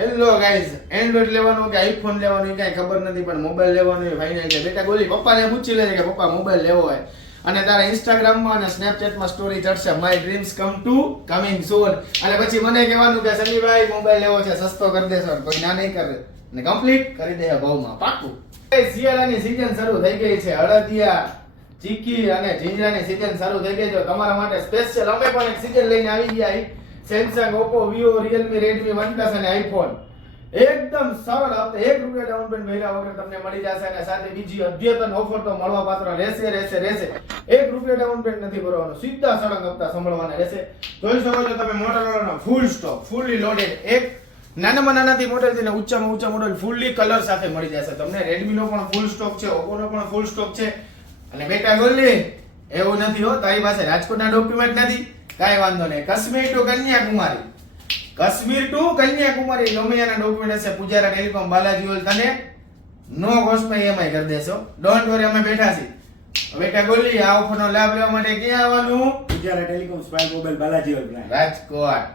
Hello guys, Android લેવાનું કે iPhone લેવાનું કઈ ખબર નથી, પણ મોબાઈલ લેવાનો ફાઇનલ છે. બેટા ગોલી પપ્પાને પૂછી લેજે કે પપ્પા મોબાઈલ લેવો હોય, અને તારા ઇન્સ્ટાગ્રામમાં અને સ્નેપચેટમાં સ્ટોરી ચડશે માય ડ્રીમ્સ કમિંગ સૂન. અને પછી મને કહેવાનું કે સનીભાઈ મોબાઈલ લેવો છે, સસ્તો કરી દેશો. કોઈ ના નહીં કરે ને કમ્પ્લીટ કરી દે ભાવમાં પાક્કું. શિયાળાની સીઝન શરૂ થઈ ગઈ છે. અડદિયા, ચીકી અને જીંજરાની સીઝન શરૂ થઈ ગઈ છે. તમારા માટે સ્પેશિયલ અમે પણ એક સીઝન લઈને આવી ગયા. Samsung, Oppo, Vivo, Realme, Redmi, OnePlus અને આઈફોન એકદમ સરળ હપ્તે 1 રૂપિયા ડાઉન પેમેન્ટ ભર્યા વગર તમને મળી જશે. અને સાથે બીજી અદ્યતન ઓફર તો મળવા પાત્ર રહેશે. 1 રૂપિયા ડાઉન પેમેન્ટ નથી ભરવાનું, સીધા સળંગ હપ્તા સંભળવાના રહેશે. જોઈ શકો છો તમે મોટોરોલાનો ફૂલ સ્ટોક, ફૂલી લોડેડ, એક નાનામાં નાનાથી મોડેલથી ને ઊંચામાં ઊંચા મોડેલ ફૂલી કલર સાથે મળી જશે તમને. રેડમી નો પણ ફૂલ સ્ટોક છે, ઓપ્પો નો પણ ફૂલ સ્ટોક છે. અને બેટા ગોલ્લી એવું નથી હો, તારી પાસે રાજકોટના ડોક્યુમેન્ટ નથી, કાઈ વાંધો નહીં. કાશ્મીર ટુ કન્યાકુમારી ગમે એના ડોક્યુમેન્ટ હશે, પૂજારા ટેલિકોમ, બાલાજી ઓઇલ, તને નો કોસ્ટમાં EMI કરી દેશો. ડોન્ટ વરી, અમે બેઠા છીએ. બેટા ગોલ્લી આ ઓફરનો લાભ લેવા માટે ક્યાં આવવાનું? પૂજારા ટેલિકોમ, સ્પાઇલ મોબાઈલ, બાલાજી ઓઇલ, રાજકોટ.